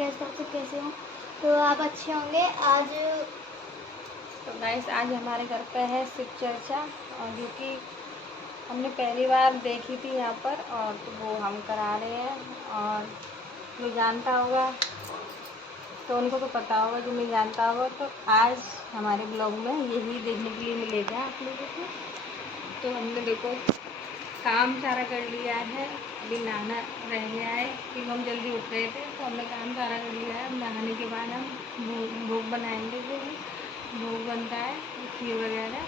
Gas तब तक कैसे हो, तो आप अच्छे होंगे। आज तो गाइस आज हमारे घर पे है शिव चर्चा, और जो कि हमने पहली बार देखी थी यहाँ पर, और तो वो हम करा रहे हैं। और जो जानता होगा तो उनको तो पता होगा, जो नहीं जानता होगा तो आज हमारे ब्लॉग में यही देखने के लिए मिलेगा आप लोगों को। तो हमने देखो काम सारा कर लिया है, अभी नहाना रह गया है क्योंकि हम जल्दी उठ गए थे, तो हमने काम सारा कर लिया है। नहाने के बाद हम भोग बनाएंगे, जो भोग बनता है खीर वगैरह।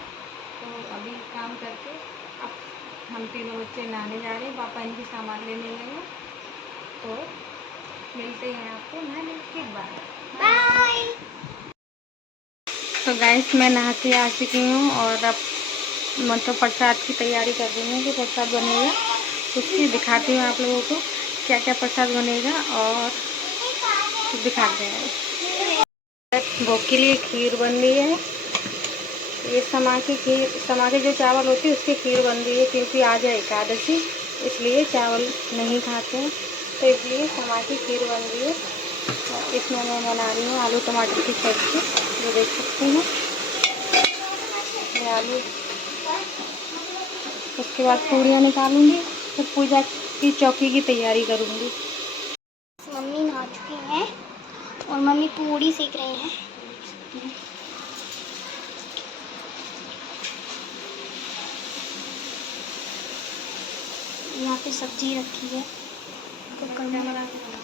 तो अभी काम करके अब हम तीनों बच्चे नहाने जा रहे हैं, पापा इनके सामान लेने गए हैं। तो मिलते हैं आपको नहाने के बाद। बाय। तो गाइस मैं नहा के आ चुकी हूँ और अब मतलब प्रसाद की तैयारी कर रही हूँ कि प्रसाद बनेगा, उसकी दिखाती हूँ आप लोगों को क्या क्या प्रसाद बनेगा और दिखाते हैं। भोग के लिए खीर बन रही है, ये समा की खीर, समा के जो चावल होती है उसकी खीर बन रही है, क्योंकि आज है एकादशी इसलिए चावल नहीं खाते हैं, तो इसलिए समा की खीर बन रही है। और इसमें मैं बना रही हूँ आलू टमाटर की सब्जी, जो देख सकती हैं ये आलू। उसके बाद पूड़ियाँ निकालूंगी, फिर पूजा की चौकी की तैयारी करूँगी। मम्मी नहा चुकी हैं और मम्मी पूड़ी सेक रही हैं। यहाँ पे सब्जी रखी है, तो कलमा लगा के बनाओ।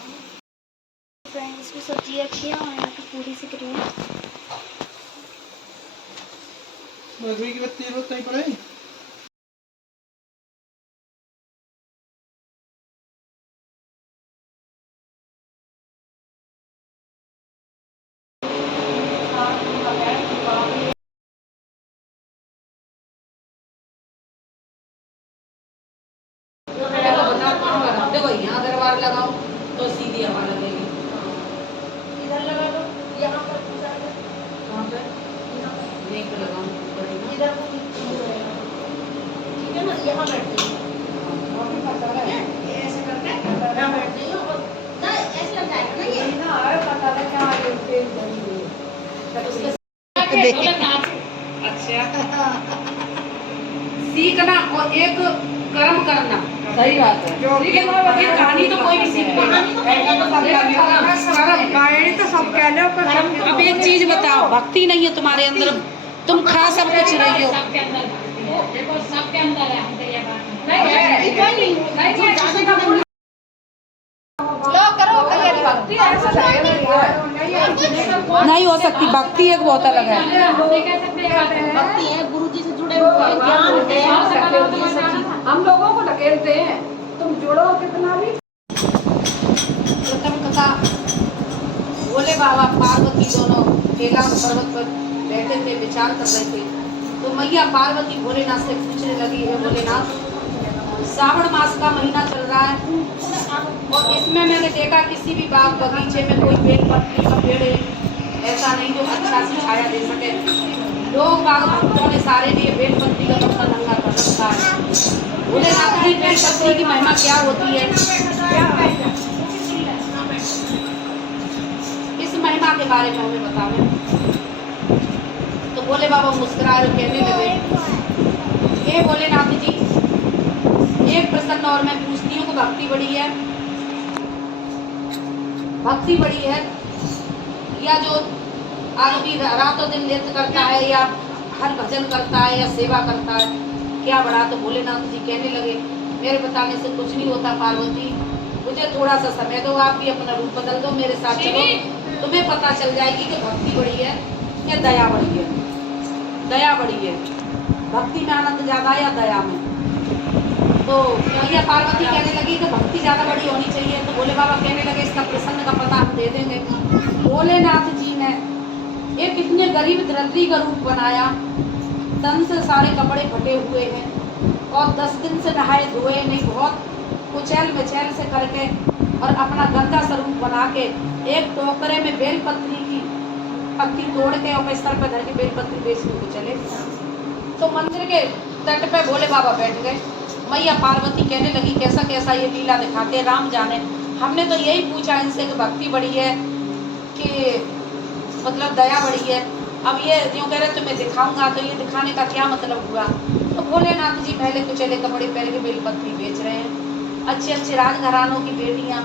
फ्रेंड्स भी सब्जी रखी है और यहाँ पे पूड़ी सेक रही है। की बत्ती रोज कहीं पड़े देखो यहाँ दरबार लगाओ तो सीधी हवा लगेगी, इधर लगा दो, यहाँ पर कहाँ पे नेक लगाओ इधर को, ठीक है ना, यहाँ बैठती है ऐसे करके यहाँ बैठती हो ना, ऐसे लग जाएगा ना ये ना, अरे पता था क्या अच्छा सीखना और एक कर्म करना, सही बात है। ये कहानी तो कोई भी सीख अब एक चीज बताओ, भक्ति नहीं है तुम्हारे अंदर, तुम खा सब कुछ रही हो, सबके अंदर नहीं हो सकती। भक्ति एक बहुत अलग है, भक्ति है गुरु जी से जुड़े हुए ज्ञान है, हम लोगों को ढकेलते हैं, तुम जुड़ो कितना भी। प्रथम कथा, भोले बाबा पार्वती दोनों कैलाश पर्वत पर बैठे थे, विचार कर रहे थे, तो मैया पार्वती भोलेनाथ से पूछने लगी है, भोलेनाथ श्रावण मास का महीना चल रहा है और इसमें मैंने देखा किसी भी बाग बगीचे में कोई बेल पत्ती का पेड़ ऐसा नहीं जो अच्छा से छाया दे सके। लोग बाग भक्तों ने सारे लिए बेल पत्ती का पत्ता नंगा कर रखा है। भोलेनाथ जी बेल पत्ती की महिमा क्या होती है, इस महिमा के बारे में हमें बताओ। तो भोले बाबा मुस्कुराए और कहने लगे, हे भोलेनाथ जी, एक प्रश्न और मैं पूछती हूँ, भक्ति बड़ी है, भक्ति बड़ी है या जो आदमी रातों दिन नृत्य करता है या हर भजन करता है या सेवा करता है, क्या बड़ा। तो भोलेनाथ जी कहने लगे, मेरे बताने से कुछ नहीं होता पार्वती, मुझे थोड़ा सा समय दो, आप भी अपना रूप बदल दो, मेरे साथ चलो, तुम्हें पता चल जाएगी कि भक्ति बड़ी है या दया बड़ी है। दया बड़ी है, भक्ति में आनंद ज्यादा है या दया में। तो मैया पार्वती कहने लगी कि भक्ति ज्यादा बड़ी होनी चाहिए। तो भोले बाबा कहने लगे, इसका प्रसन्न का पता हम दे देंगे। भोलेनाथ जी ने एक इतने गरीब दरिद्री का रूप बनाया, तन से सारे कपड़े फटे हुए हैं और 10 दिन से नहाए धोए नहीं, बहुत कुचैल मचैल से करके और अपना गंदा स्वरूप बना के एक टोकरे में बेल पत्री की पत्ती तोड़ के और स्तर पर धर के बेल पत्री बेचने को चले। तो मंदिर के तट पे भोले बाबा बैठ गए। मैया पार्वती कहने लगी, कैसा कैसा ये लीला दिखाते, राम जाने, हमने तो यही पूछा इनसे कि भक्ति बड़ी है कि मतलब दया बड़ी है। अब ये यूँ कह रहे तुम्हें दिखाऊंगा, तो ये दिखाने का क्या मतलब हुआ। तो भोलेनाथ जी पहले तो चले कपड़े पहन के बेलपत्री बेच रहे हैं। अच्छे अच्छे राजघरानों की बेटियाँ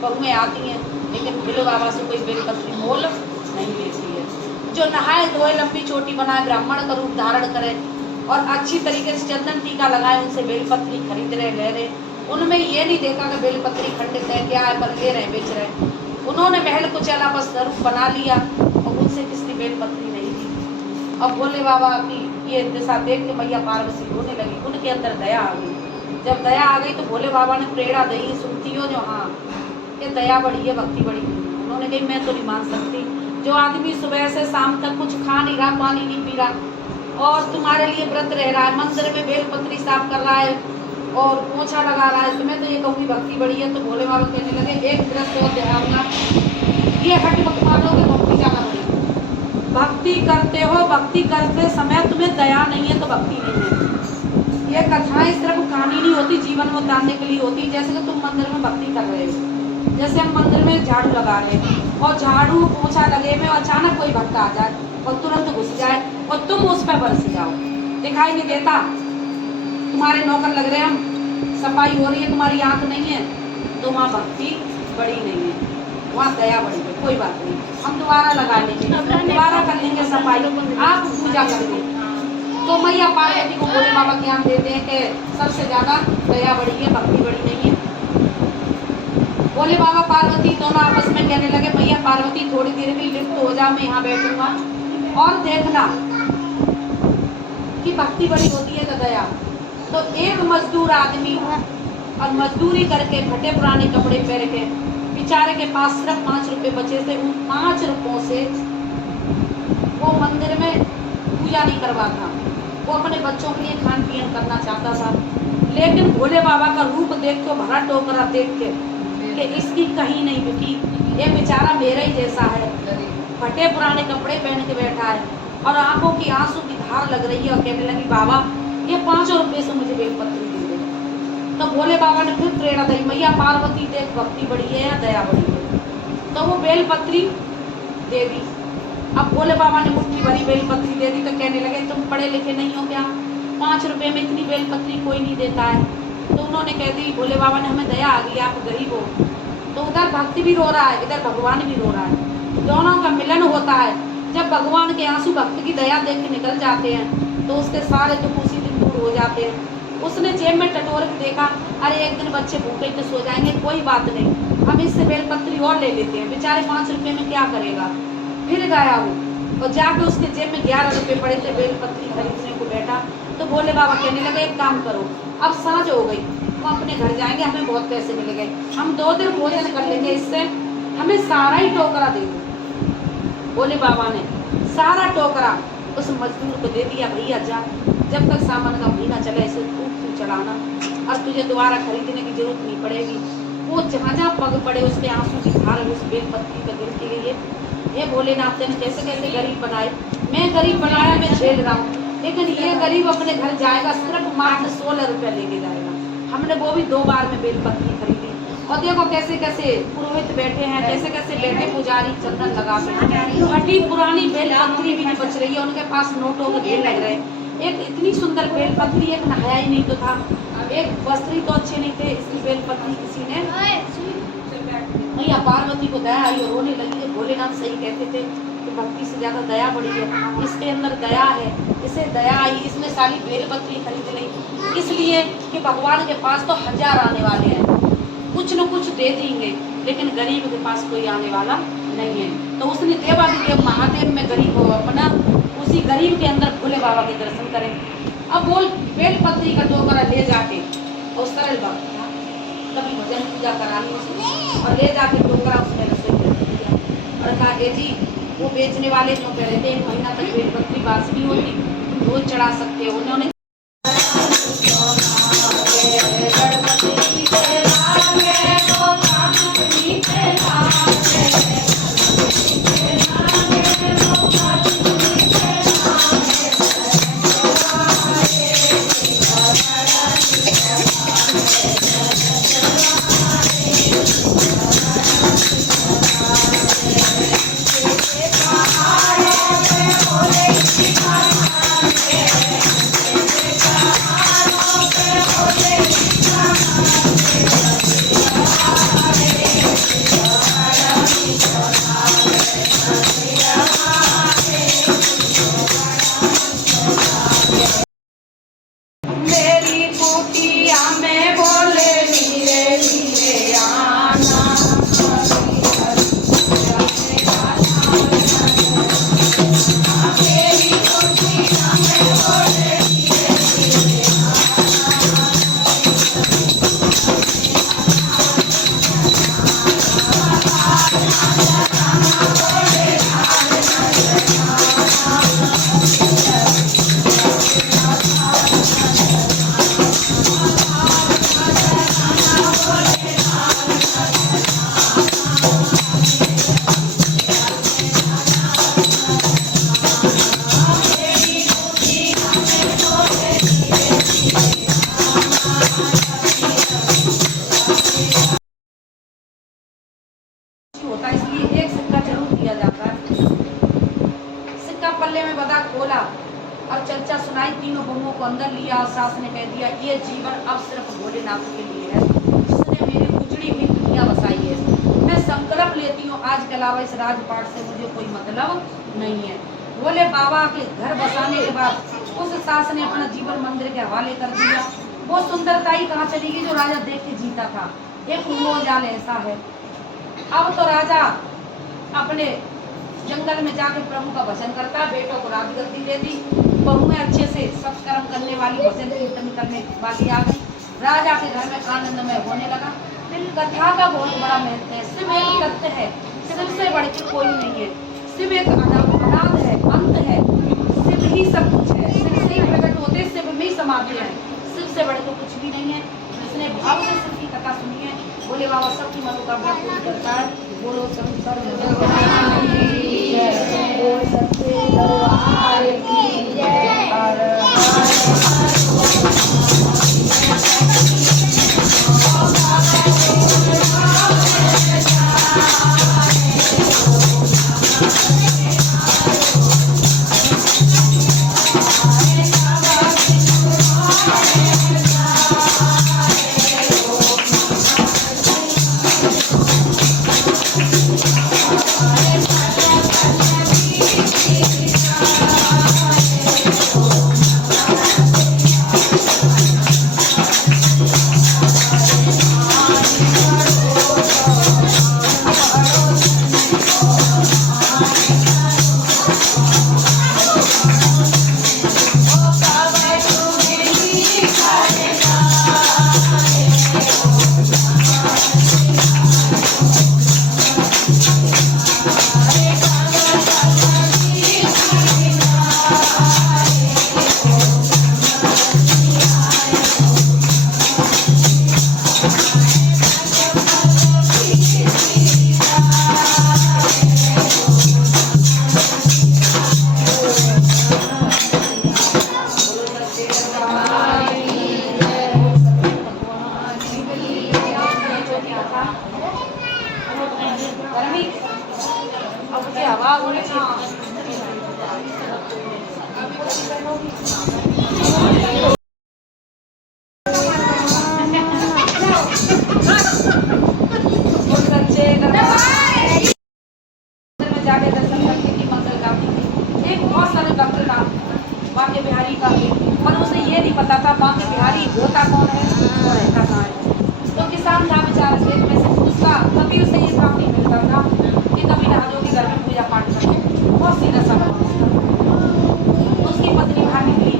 बहुएँ आती हैं, लेकिन भोले बाबा से कोई बेलपत्री मोल नहीं लेती है। जो नहाए धोए लंबी चोटी बनाए ब्राह्मण का रूप धारण करे और अच्छी तरीके से चंदन टीका लगाए, उनसे बेलपत्री खरीद रहे ले रहे, उनमें ये नहीं देखा कि बेलपत्री खंडित है क्या है, पर ले रहे बेच रहे। उन्होंने महल को चला बस रूप बना लिया और उनसे किसी बेलपत्री नहीं दी। अब भोले बाबा की ये दिशा देख के मैया पार्वती रोने लगी, उनके अंदर दया आ गई। जब दया आ गई तो भोले बाबा ने प्रेरणा दी, सुनती हो जो हाँ ये दया बड़ी है, भक्ति बड़ी है। उन्होंने कही मैं तो नहीं मान सकती, जो आदमी सुबह से शाम तक कुछ खा नहीं रहा, पानी नहीं पी रहा और तुम्हारे लिए व्रत रह रहा है, मंदिर में बेलपत्री साफ कर रहा है और पोछा लगा रहा है, तुम्हें तो ये कहूँगी भक्ति बड़ी है। तो भोले बाबा कहने लगे एक दृष्ट और दिखाऊंगा, ये हट मत मानोगे भक्ति जाना बड़ी। भक्ति करते हो, भक्ति करते समय तुम्हें दया नहीं है तो भक्ति नहीं है। ये कथाएं सिर्फ कहानी नहीं होती, जीवन में उतारने के लिए होती। जैसे कि तुम मंदिर में भक्ति कर रहे हो, जैसे हम मंदिर में झाड़ू लगा रहे हैं और झाड़ू पोछा लगे में अचानक कोई भक्त आ जाए और तुरंत घुस जाए और तुम उस पर बरस जाओ, दिखाई नहीं देता। तुम्हारे नौकर लग रहे हैं, हम सफाई हो रही है, तुम्हारी आंख नहीं है, तो वहाँ भक्ति बड़ी नहीं है, वहाँ दया बड़ी है। कोई बात नहीं, हम दोबारा लगा लेंगे, दोबारा कर लेंगे सफाई, आप पूजा करेंगे। तो मैया पार्वती को भोले बाबा ज्ञान देते हैं कि सबसे ज्यादा दया बड़ी है, भक्ति बड़ी नहीं है। भोले बाबा पार्वती दोनों आपस में कहने लगे मैया पार्वती थोड़ी देर में लिप्त हो जा, मैं यहाँ बैठूंगा और देखना कि भक्ति बड़ी होती है तो दया। तो एक मजदूर आदमी और मजदूरी करके फटे पुराने कपड़े पहन के बेचारे के पास सिर्फ 5 रुपए बचे थे। उन 5 रुपयों से वो मंदिर में पूजा नहीं करवाता, वो अपने बच्चों के लिए खान पीन करना चाहता था। लेकिन भोले बाबा का रूप देख के, भरा टोकरा देख के कि इसकी कहीं नहीं बिकी, ये बेचारा मेरा ही जैसा है, फटे पुराने कपड़े पहन के बैठा है और आंखों की आंसू की धार लग रही है और कहने लगी बाबा ये 5 रुपये से मुझे बेलपत्री दे दे। तो भोले बाबा ने फिर प्रेरणा दी, मैया पार्वती देख भक्ति बड़ी है या दया बड़ी है। तो वो बेलपत्री दे दी। अब भोले बाबा ने मुट्ठी भरी बेलपत्री दे दी तो कहने लगे तुम पढ़े लिखे नहीं हो क्या, 5 रुपये में इतनी बेलपत्री कोई नहीं देता है। तो उन्होंने कह दी, भोले बाबा ने हमें दया आ गई, आप गरीब हो। तो उधर भक्ति भी रो रहा है, इधर भगवान भी रो रहा है, दोनों का मिलन होता है। जब भगवान के आंसू भक्त की दया देख के निकल जाते हैं तो उसके सारे दुख उसी दिन दूर हो जाते हैं। उसने जेब में टटोर के देखा, अरे एक दिन बच्चे भूखे तो सो जाएंगे, कोई बात नहीं, हम इससे बेलपत्री और ले लेते हैं, बेचारे 5 रुपये में क्या करेगा। फिर गया वो और जाके उसके जेब में 11 रुपये पड़े थे, बेलपत्री खरीदने को बैठा। तो भोले बाबा कहने लगे एक काम करो, अब सांझ हो गई, हम अपने घर जाएंगे, हमें बहुत पैसे मिल गए, हम 2 दिन भोजन कर लेंगे, इससे हमें सारा ही टोकरा दे दो। भोले बाबा ने सारा टोकरा उस मजदूर को दे दिया, भैया जा, जब तक सामान का महीना चले इसे खूब तू चढ़ाना और तुझे दोबारा खरीदने की जरूरत नहीं पड़ेगी। वो जहाँ जहाँ पग पड़े उसके आंसू की धार उस बेलपत्री पर गिरती गई है। ये भोलेनाथ ने कैसे कैसे गरीब बनाए, मैं गरीब बनाया, मैं झेल रहा हूँ, लेकिन ये गरीब अपने घर जाएगा सिर्फ मात्र 16 रुपये लेके जाएगा। हमने वो भी 2 बार में बेलपत्री खरीदी। और देखो कैसे कैसे पुरोहित बैठे हैं, कैसे कैसे बैठे पुजारी चंदन लगा के, फटी पुरानी बेलपत्री भी नहीं बच रही है, उनके पास नोटों के ढेर लग रहे। एक इतनी सुंदर बेलपत्री, एक नहाया ही नहीं तो था, एक वस्त्र तो अच्छे नहीं थे, इसकी बेलपत्री किसी ने मैया पार्वती को दया आई और रोने लगी। भोलेनाथ सही कहते थे कि भक्ति से ज्यादा दया बड़ी है, इसके अंदर दया है, इसे दया आई, इसने सारी बेलपत्री खरीद ली, इसलिए कि भगवान के पास तो 1000 आने वाले हैं, कुछ न कुछ दे देंगे, लेकिन गरीब के पास कोई आने वाला नहीं है। तो उसने देवादिदेव महादेव में गरीब हो अपना, उसी गरीब के अंदर भोले बाबा के दर्शन करें। अब बोल बेलपत्री का टोकरा ले जाके और सरल भक्त था, कभी भजन पूजा करानी उसने और ले जाके टोकरा उसने रसोई में दिया और कहा ए जी, वो बेचने वाले जो कह रहे थे 1 महीना तक बेलपत्री बासी नहीं होती, तुम रोज चढ़ा सकते हो। उन्होंने होता, इसलिए एक सिक्का जरूर दिया जाता है। सिक्का पल्ले में बंधा खोला और चर्चा सुनाई, तीनों बहुओं को अंदर लिया और सास ने कह दिया, ये जीवन अब सिर्फ भोलेनाथ के लिए है, जिसने मेरी उजड़ी हुई दुनिया बसाई है। मैं संकल्प लेती हूँ आज के अलावा इस राजपाट से मुझे कोई मतलब नहीं है। भोले बाबा के घर बसाने के बाद उस सास ने अपना जीवन मंदिर के हवाले कर दिया। वो सुंदरता ही कहाँ चली गई जो राजा देख के जीता था। एक जाल ऐसा है। अब तो राजा अपने जंगल में जाके प्रभु का भजन करता, बेटों को राजगद्दी दे दी, बहुएं अच्छे से सत्कर्म करने वाली भजन कीर्तन करने वाली आ गई। राजा के घर में आनंदमय होने लगा। कथा का बहुत बड़ा महत्व है। शिव एक तत्व है, शिव से बढ़ के कोई नहीं है। शिव एक अनाद है, अंत है, शिव ही सब कुछ है। शिव से ही प्रकट होते, शिव में ही समाते हैं। शिव से बढ़ के कुछ भी नहीं है। जिसने भाव से शिव की कथा सुनी है, भोले बाबा सबकी मनोकामना पूरी करता है। बोलो शंकर भगवान की जय, बोल सच्चे दरबार की जय। जाके दर्शन करके की मंगल गाती थी। एक बहुत सारे भक्त था बांके बिहारी का, पर उसे ये नहीं पता था बांके बिहारी होता कौन है और रहता कहाँ है। तो किसान था बेचारा, खेत में से उसका कभी उसे ये काम नहीं मिलता था कि कभी नहा के घर में पूजा पाठ करे। बहुत सीधा सा उसकी पत्नी बाहर निकली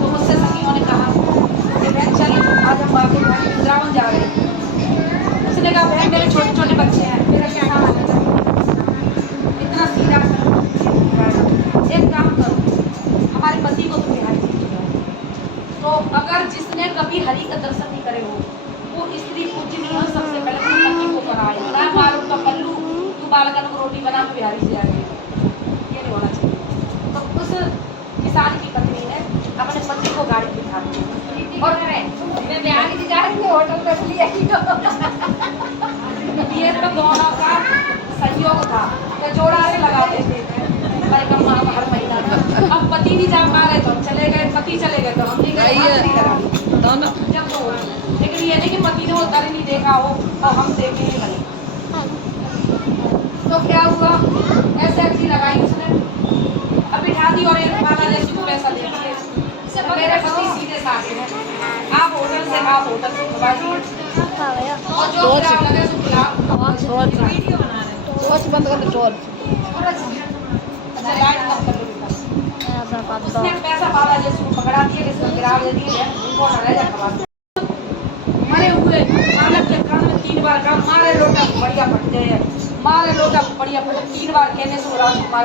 तो मुझसे सखियों ने कहा कि बहन चल आज हम बांके बिहारी वृंदावन जा रहे हैं। उसने कहा बहन मेरे छोटे छोटे बच्चे हैं, मेरा क्या काम है। इतना सीधा एक काम करो, हमारे पति को तो बिहारी जी तो अगर जिसने कभी हरि का दर्शन नहीं करे हो वो स्त्री पूजनी हो, सबसे पहले अपने पति को कराए ना मालूम का पल्लू तू बालकन को रोटी बना के बिहारी से आएगी, ये नहीं होना चाहिए। तो उस किसान की पत्नी ने अपने पति को गाड़ी दिखा दी और मैं बिहारी जी जा रही हूँ होटल में लिया ये तो दोनों का सहयोग था, तो जोड़ा से लगा देते थे हर महीना। अब पति नहीं जा पा रहे तो हम चले गए, पति चले गए तो हम नहीं गए दोनों जब तो। लेकिन ये नहीं कि पति ने वो दर नहीं देखा हो और हम देखे ही बने। तो क्या हुआ, ऐसे अर्जी लगाई उसने, अब बिठा दी और एक वाला जैसे को पैसा दे दिए। मेरे पति सीधे साधे हैं, आप होटल से और जो खराब लगे सो खिलाओ। वीडियो बना रहे हैं, टॉर्च बंद कर दो, टॉर्च अच्छा लाइट बंद कर दो। उसने पैसा बाबा जैसे पकड़ा दिए, जिसको गिरा दे दिए, उनको ना रह जा खबा मरे हुए मालक के कान में 3 बार कहा मारे लोटा बढ़िया फट जाए, मारे लोटा बढ़िया फट। 3 बार कहने से राजकुमार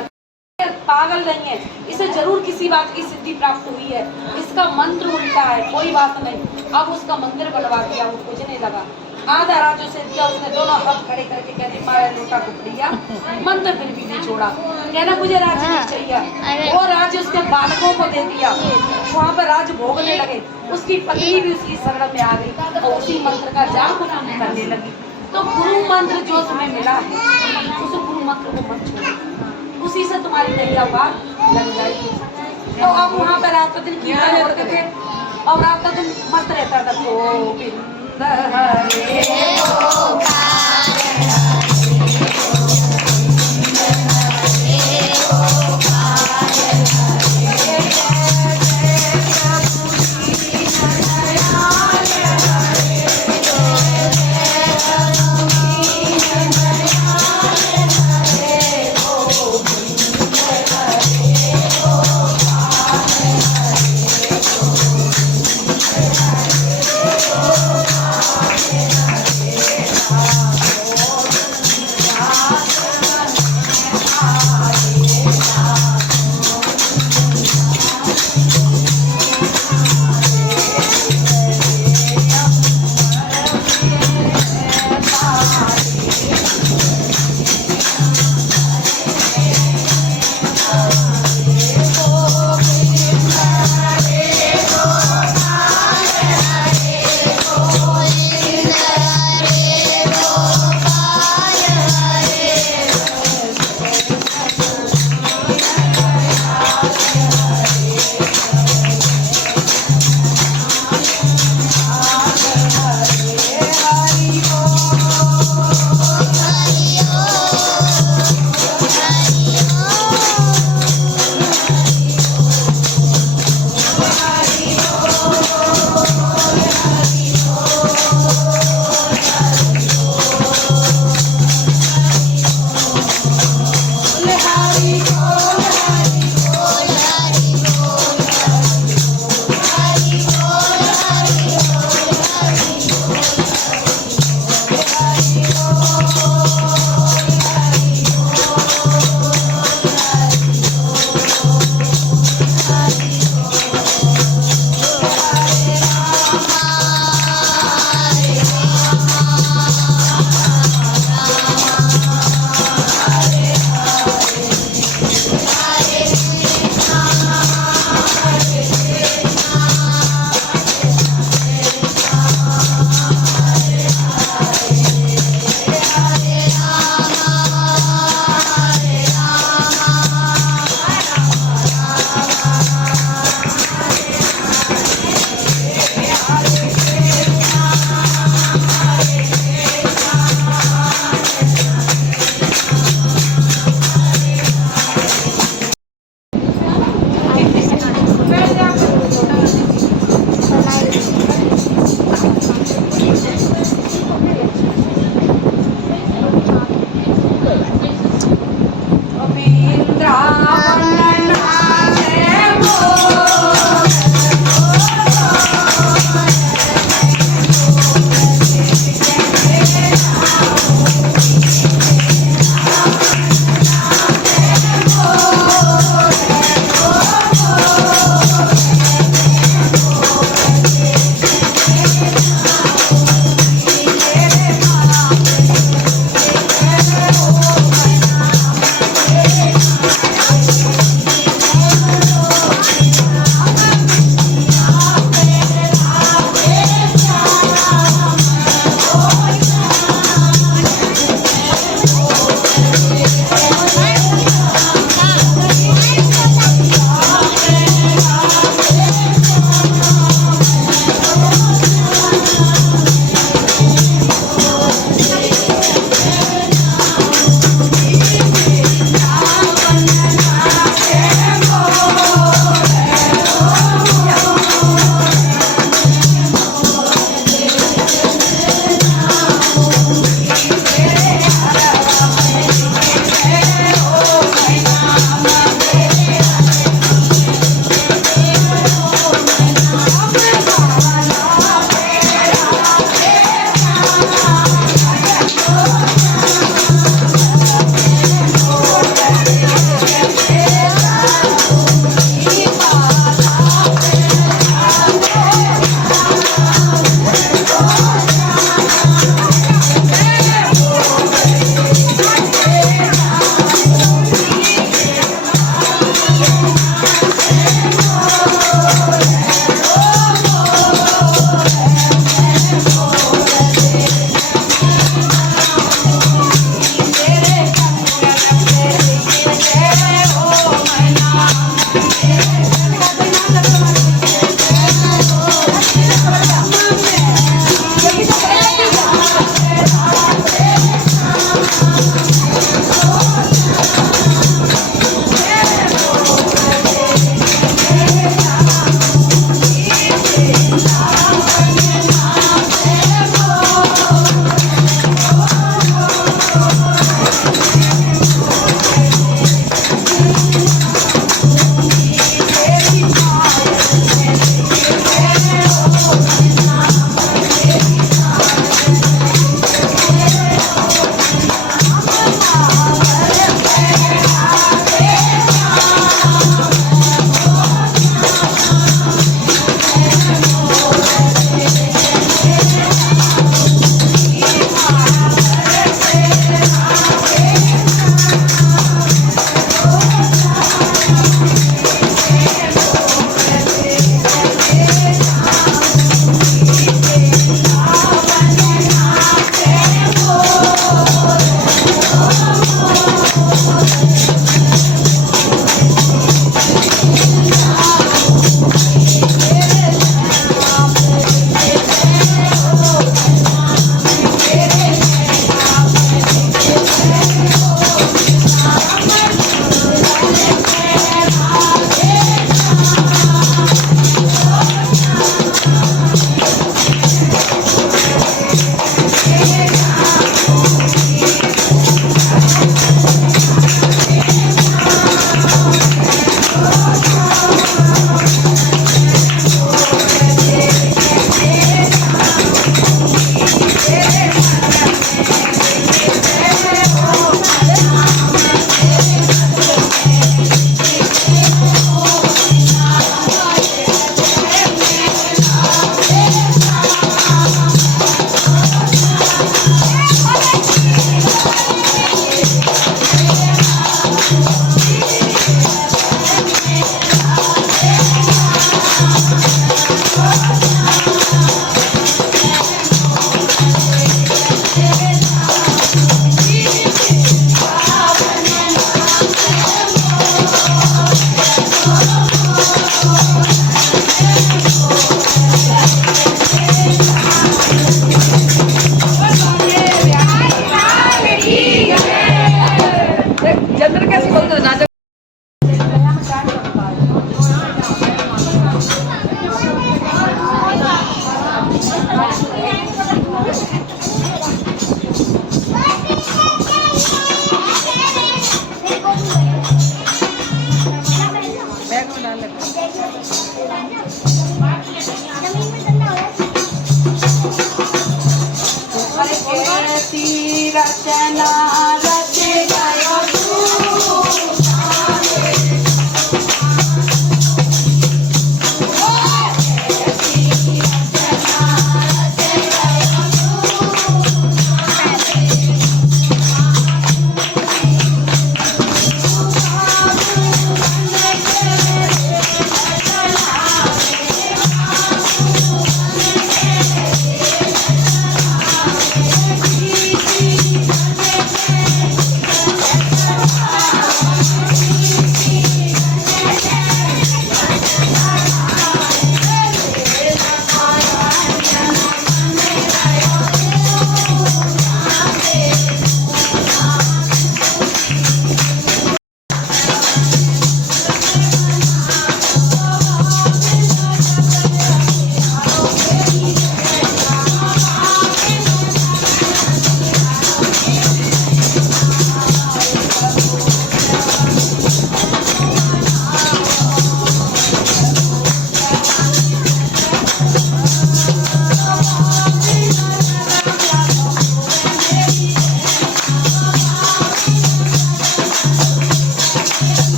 पागल नहीं है, इसे जरूर किसी बात की सिद्धि प्राप्त हुई है, इसका मंत्र उल्टा है, कोई बात नहीं। अब उसका मंदिर बनवा दिया, वो पूजने लगा। आधा राज उसे दिया, उसने दोनों हाथ खड़े करके कहते मारे लोटा को दिया, मंत्र फिर भी नहीं छोड़ा। कहना मुझे राज्य नहीं चाहिए, वो राज्य उसके बालकों को दे दिया, वहाँ पर राज भोगने लगे। उसकी पत्नी भी उसकी शरण में आ गई और उसी मंत्र का जाप करने लगी। तो गुरु मंत्र जो तुम्हें मिला है मंत्र को मत छोड़ो, उसी से तुम्हारी नैया पार लग जाएगी। तो अब वहाँ पे रात दिन कीर्तन होते थे और रात दिन मस्त रहता था, गोविंद हरे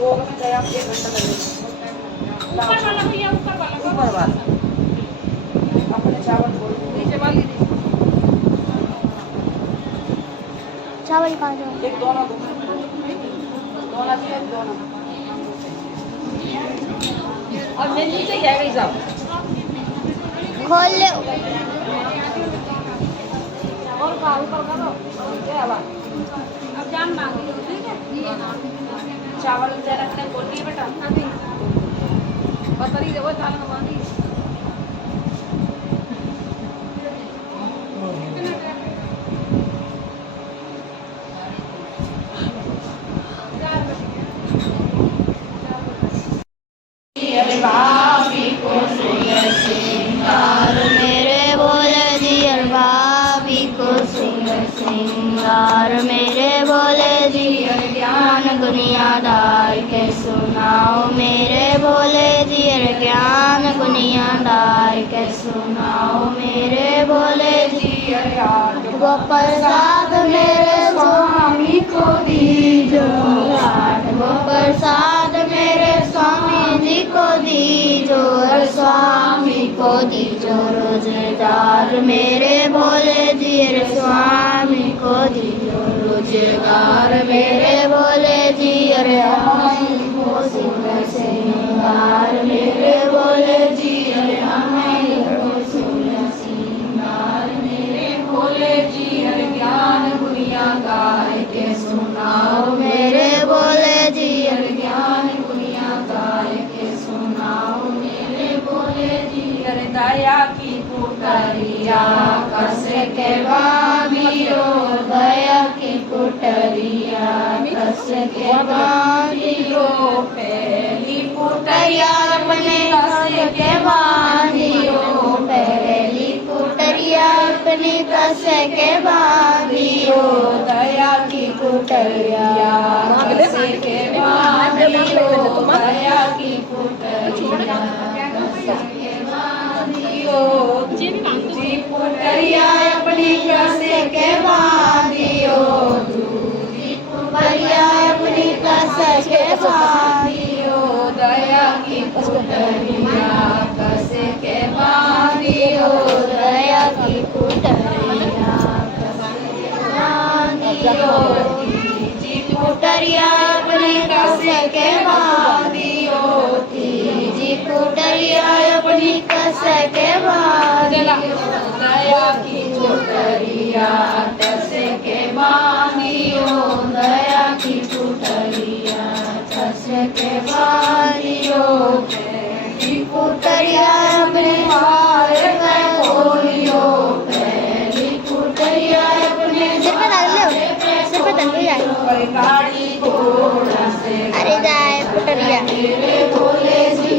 वो में गया 1 घंटा लगेगा। ऊपर वाला अपने चावल बोल नीचे वाली चावल कहाँ जाओ? एक दोनों चाहिए दोनों और मेन्यू से क्या है साहब खोल ले। और का ऊपर करो क्या बात अब जान मांगी ठीक है चावल जरा रखने बोलिए बेटा बतरी दे वो थाल में मांगी मेरे बोले दियर भाभी को सिंगार, मेरे बोले दियर ज्ञान दुनियादार के सुनाओ, मेरे बोले दियर ज्ञान दुनियादार के सुनाओ, मेरे बोले दियर वो प्रसाद मेरे स्वामी को दीजो, वो प्रसाद मेरे स्वामी जी को दीजो, स्वामी को दीजो रोजगार, मेरे भोले जी स्वामी को दीजो रोजगार, मेरे भोले जी अरे सिंगार, मेरे भोले जी अरे सिंगार, मेरे भोले जी अरे ज्ञान गुनिया गाय के सुनाओ, मेरे भोले जी अरे ज्ञान गुनिया गाय के सुनाओ, मेरे भोले जी अरे दया की पुटरिया कसे के बाबियो, दया की पुटरिया कसे के बाबियो, पहली पुटरिया अपने कसे के बाबियो, पहली पुटरिया अपनी कसे के बाबियो, दया की पुटरिया कसे के बाबियो, दया की पुटरिया जी पुटरिया अपनी कसे के बांधियो, जी पुटरिया अपनी कसे के बांधियो, दया की पुटरिया कसे के बांधियो, दया की पुटरिया कसे के बांधियो, जी पुटरिया अपनी कसे के बांधियो, जी पुटरिया अपनी कसे के बांधियो, दया की पुटरिया कसे के बांधियो, दया की पुटरिया कसे के बांधियो, पहली पुटरिया अपने हार में खोलियो, पहली पुटरिया अपने सिर पे डाल जाए गाड़ी घोड़ा से, अरे जाए पुटरिया मेरे भोले जी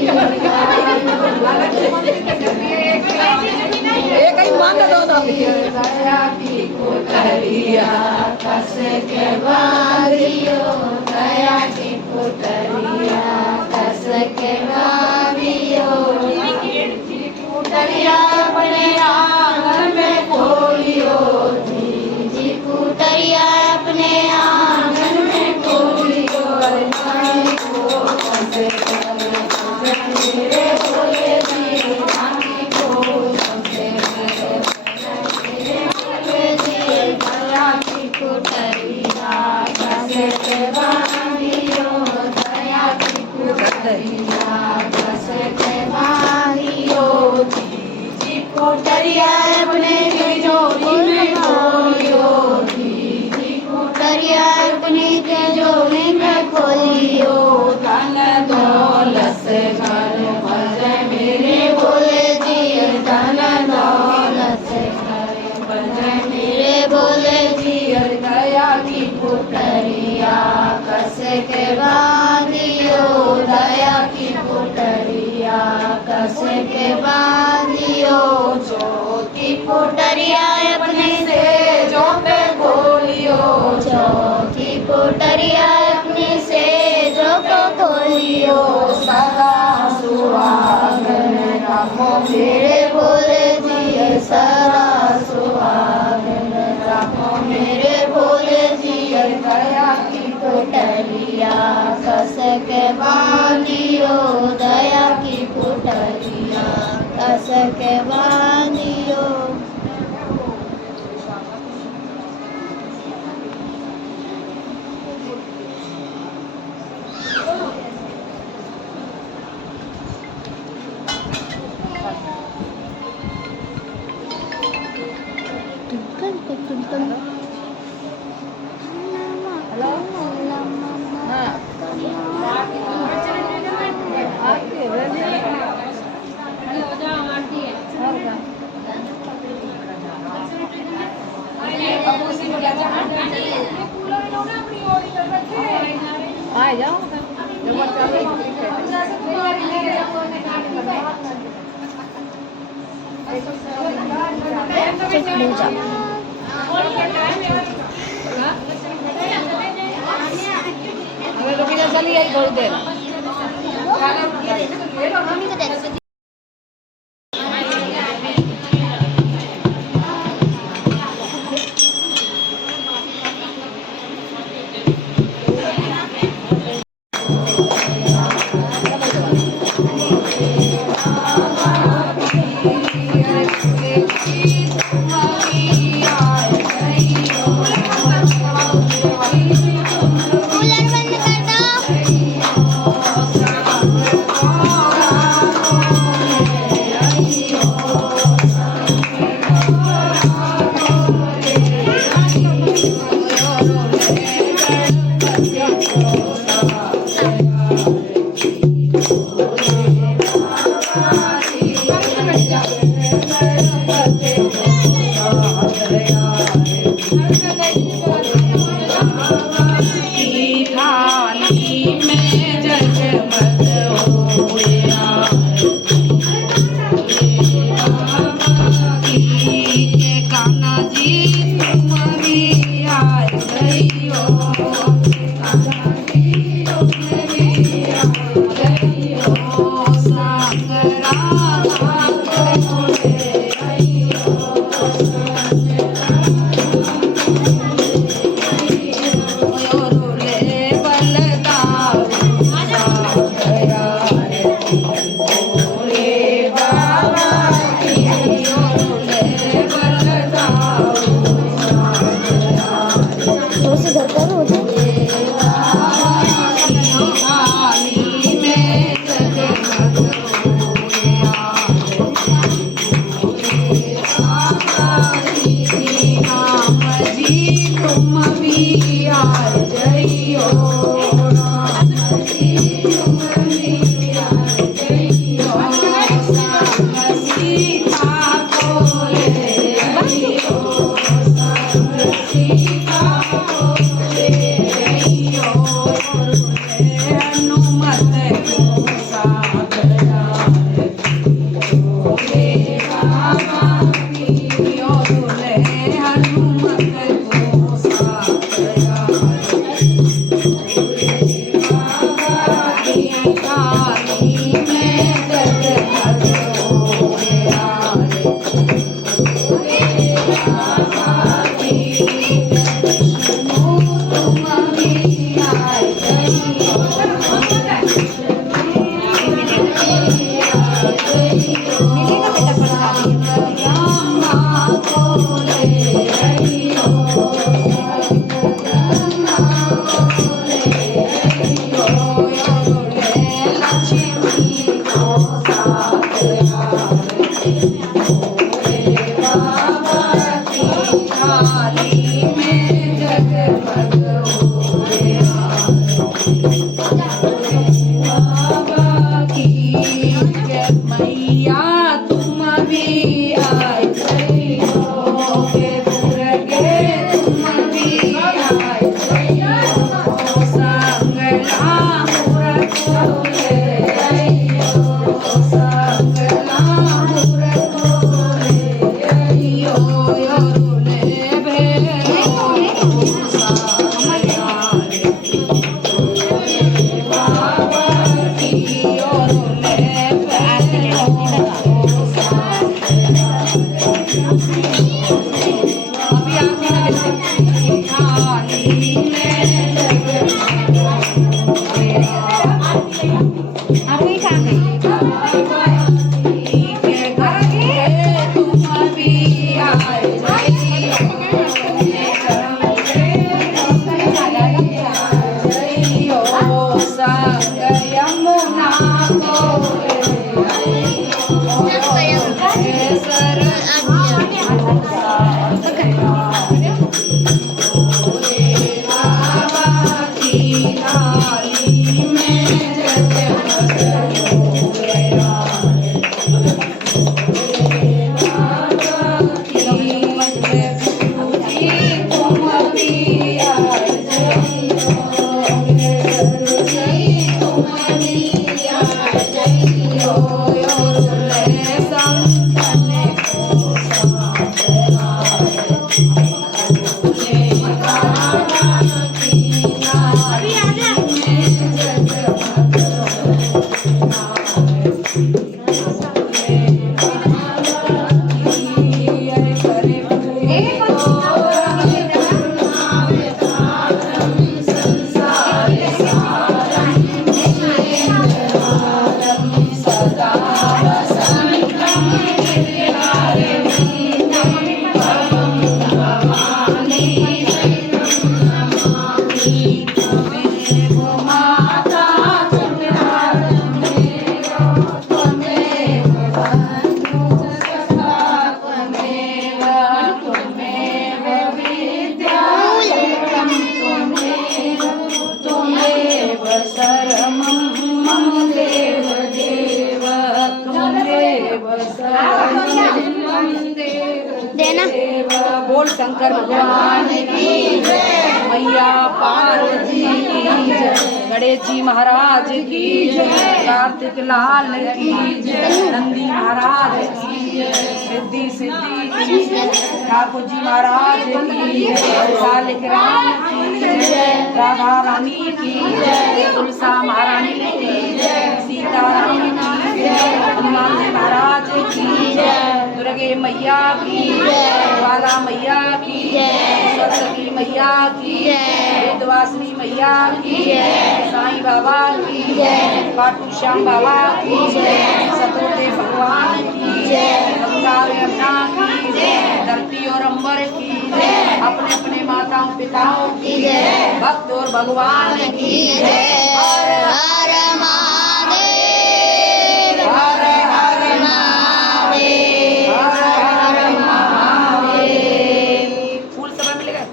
एक ही मांग दो तो दया की पुटरिया कसे के बांधियो, दया की पुटरिया कसे के बांधियो, पुटरिया अपने आंगन में खोलियो, जी पुटरिया अपने आंगन में खोलियो, मेरे भोले जी रानी को दया की पुटरिया कसे के बांधियो, दया की पुटरिया कसे के बांधियो, जी पुटरिया अपने जोड़ी में खोलियो, जी पुटरिया अपनी के जोड़ी में खोलियो, धन दौलत से घर भरे मेरे भोले जी, धन दौलत से घर भरे मेरे भोले जी, दया की पुटरिया कसे के बांधियो, दया की पुटरिया कसे के बांधियो, ज्योति पुटरिया अपने से जो पे खोलियो, ज्योति पुटरिया अपनी से जो को खोलियो, सदा सुहागन रखो मेरे भोले जी, सदा सुहागन रखो मेरे भोले जी, दया की पुटरिया कस के बांधियो दया की पुतलिया कस के बांधियो। हेलो हाँ आरती है और क्या आ जाओ हमें तो बिना चली आई थोड़ी देर अभी संग यमुना देना बोल शंकर भगवान की जय, मैया पार्वती की जय, गणेश जी महाराज की जय, कार्तिक लाल की जय, नंदी महाराज की जय, सिद्धि सिद्धि की जय, ठाकुर जी महाराज की जय, शालिक राम की जय, राधा रानी की जय, तुलसा महारानी की जय, सीताराम की जय, हनुमान जी महाराज की जय, दुर्गे मैया की जय, ज्वाला मैया की जय, सरस्वती मैया की जय, वेदवासिनी मैया की जय, साईं बाबा की जय, खाटू श्याम बाबा की जय, सतोदे भगवान की जय, गंगा यमुना की जय, धरती और अंबर की जय, अपने अपने माताओं पिताओं की जय, भक्त और भगवान की जय। हर हर महादेव, हर हर महादेव, हर हर महादेव। फूल सब मिलेगा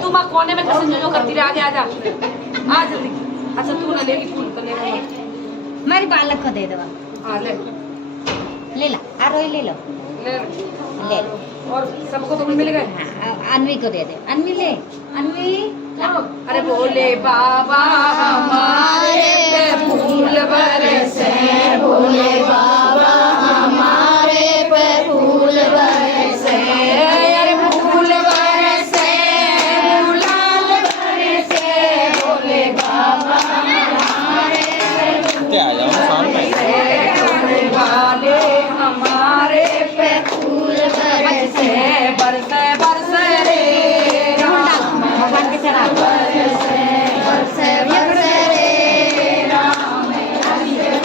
तू माँ कोने में कैसे जो करती रही, आगे आजा आ जल्दी। अच्छा तू ना लेगी फूल तो लेगा हमारी बालक को दे दो। हाँ ले ले ला, आरोही ले लो, ले ले लो। और सबको तो मिल गए। हाँ, अनवी को दे दे। अनवी ले, अनवी। अरे बोले बाबा हमारे पे फूल बरसे, भोले बाबा हमारे पे फूल बरसे, अरे फूल बरसे, गुलाल बरसे, भोले बाबा हमारे पे आ जाओ सामने फूल वाले हमारे पे फूल बरसे, बरसे बरसे रे भगवान के चढ़ा बरसे बरसे बरसे रे राम,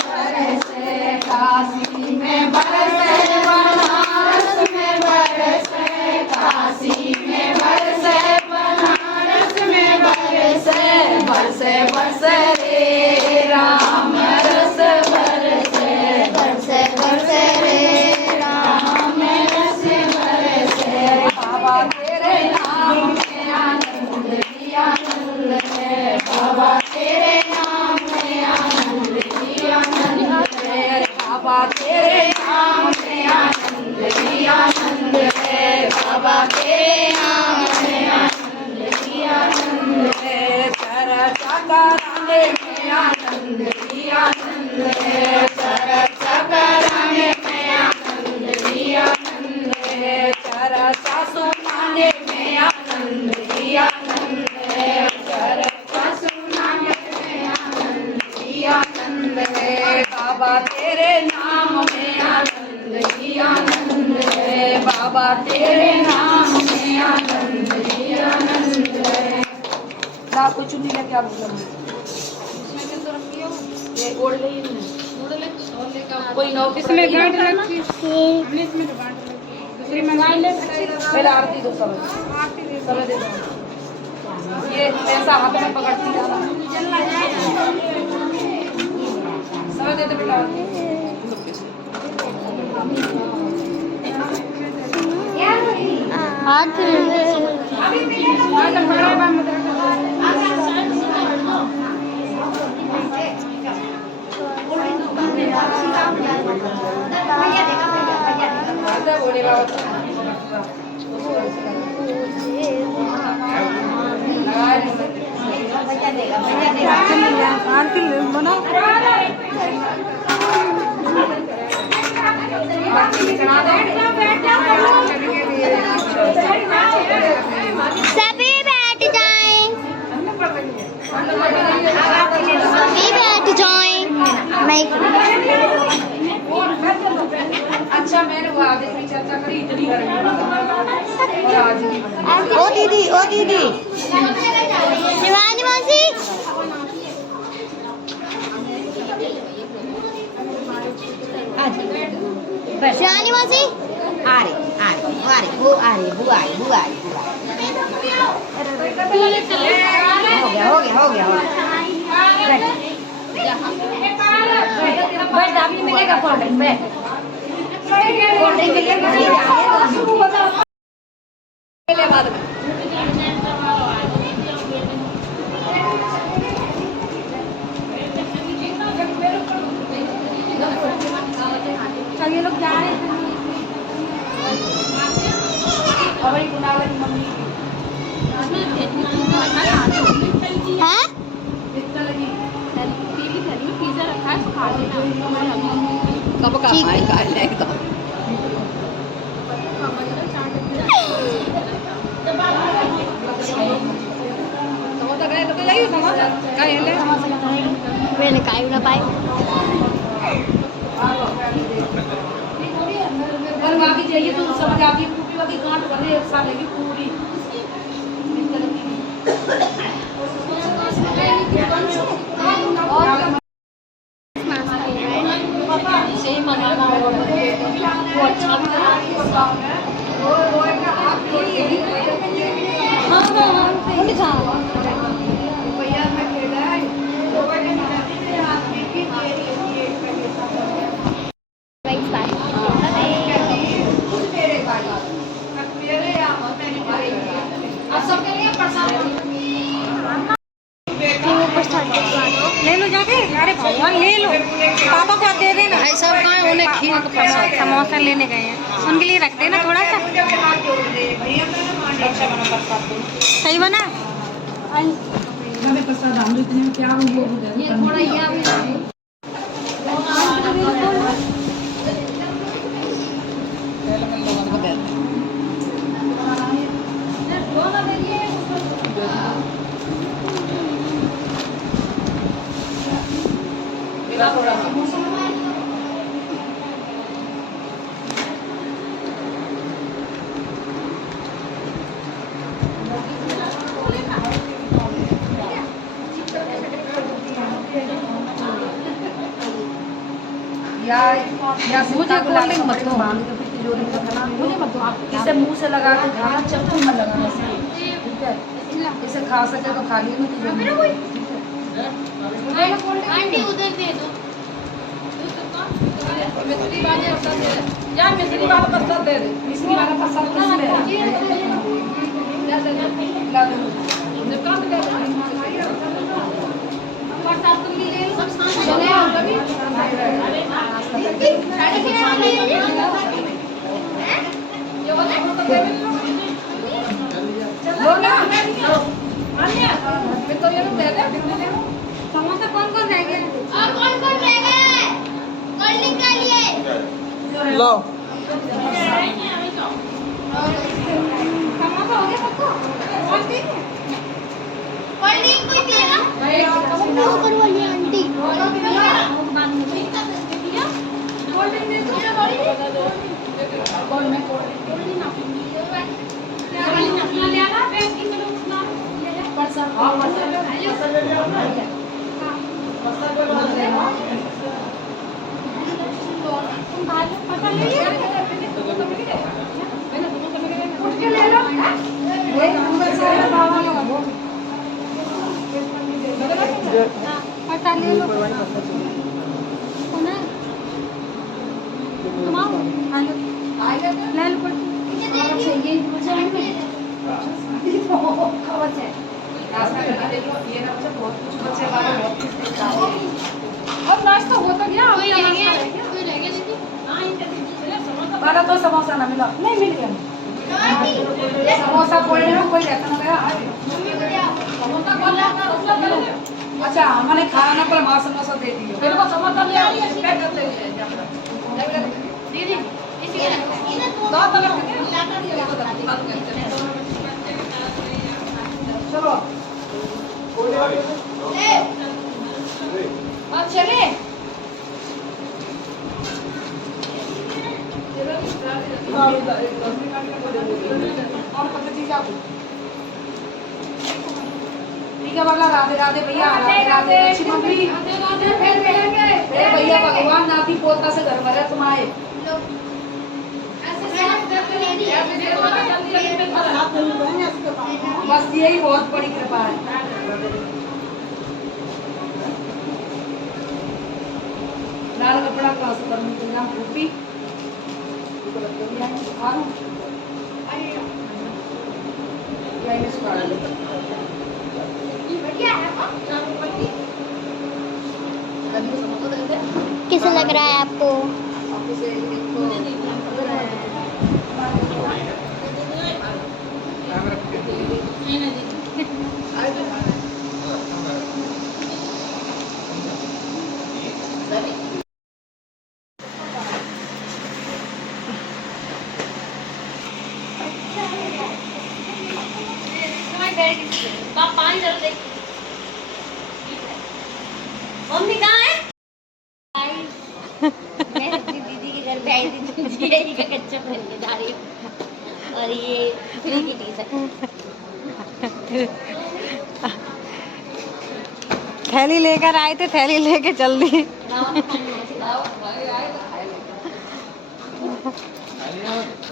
बरसे काशी में बरसे, बनारस में बरसे, काशी में बरसे, बनारस में बरसे, बरसे बरसे रे राम रस, बरसे बरसे बरसे रे राम रस, बरसे बाबा तेरे नाम में आनंद ही आनंद है, बाबा तेरे नाम में आनंद ही आनंद है, बाबा तेरे नाम में आनंद ही आनंद है, बाबा तेरे नाम में आनंद ही आनंद है, चर्चा कराने में आनंद ही आनंद है, चर्चा कराने में आनंद ही आनंद है, चर्चा सुनाने में आनंद ही आनंद है, चर्चा सुनाने में आनंद ही आनंद है, बाबा तेरे नाम में आनंद ही आनंद है, बाबा तेरे नाम में आनंद ही आनंद है। ना कुछ नहीं लेके आप ये ओढ़ ले, कोई नौकरी इसमें गांठ रखी, ये इसमें तो गांठ रखी, दूसरी में गांठ ले। पहले आरती दो सब दे दो। ये पैसा हाथ में पकड़ती जाना। समय दे दे बेटा। सभी बैठ जाएं, सभी बैठ जाएं। मैं अच्छा मैंने वो आगे की चर्चा करी इतनी ओ दीदी शिवानी मौसी शिवानी मौसी आ रहे वो आ रही बुआ आई हो गया बैठ अभी मिलेगा कोल्ड ड्रिंक बैठ कोल्ड ड्रिंक के लिए बाद में ये लोग जा रहे हैं हमारी कुनाल की मम्मी हाँ कितना लगी पिज्जा रखा है खा लेना कब का खाएगा एकदम समोसा गए तो लगी समोसा का ले मैंने काई ना पाई कल बाकी जाइए तो समझ आती है पूरी वाली गांठ बने एक साल लगी पूरी सही मनाना वो अच्छा ले लो जाके अरे भगवान ले लो पापा को दे देना भाई साहब कहाँ उन्हें खीर का प्रसाद समोसा लेने गए हैं उनके लिए रख देना थोड़ा सा सही बना प्रसाद हम इतने में क्या ये थोड़ा ये या मुझे कोल्ड ड्रिंक मत दो मुझे मत दो इसे मुंह से लगा के खाना चप्पू मत लगाना ठीक है इसे खा सके तो खा लिए आंटी उधर दे दो मिस्त्री वाले या मिस्त्री वाला पत्थर दे दे मिस्त्री वाला पत्थर किसमें ला दो निकाल दे प्रसाद तुम ले लो चले आओ कभी साड़ी के नाम ले लीजिए ये बोले बोलना अन्य मैं तो ये दे दे समोसा कौन कौन रह गया और कौन रह गए कोल्ड ड्रिंक का लिए लो समोसा हो गया सबको और ठीक है कोल्ड ड्रिंक कोई पिएगा वो करो वाली आंटी कोल्ड ड्रिंक दे दो कौन में ले आना बेच के चलो उतना ले ले परसा हां तुम बाहर पता ले लिया उठ के ले लो एक नंबर से बाबा लोग पता ले लो ऊपर वाली पत्ता चाहिए। कौन है तुम आओ आलो ले लो पट नाश्ता करके देखो, ये ना बच्चे बहुत कुछ बच्चे वाले बहुत कुछ देखता है। अब नाश्ता हो तो गया कोई रह गया कोई रह गया दीदी वाला तो समोसा ना मिला, नहीं मिल गया समोसा बोल रहे हो, कोई रहता ना गया। अच्छा मैंने खाना ना पर माँ समोसा दे दी मेरे को समोसा ले आई है दीदी इसी के चलो अब चले और पता चीज आपको ठीक है बाबा, राधे राधे भैया, राधे राधे अच्छी मम्मी, भैया भगवान नाती पोता से घर भरे तुम आए। बस यही बहुत बड़ी कृपा है। लाल कपड़ा क्रॉस करने के लिए टोपी कैसा लग रहा है आपको? कैमरा पे पानी डाल दे। मम्मी कहाँ है? मैं अपनी दीदी के घर पे आई थी तो यही का कच्चा पहन के जा रही हूँ और ये फ्री की टी शर्ट। थैली लेकर आए थे, थैली लेके चल दी। ना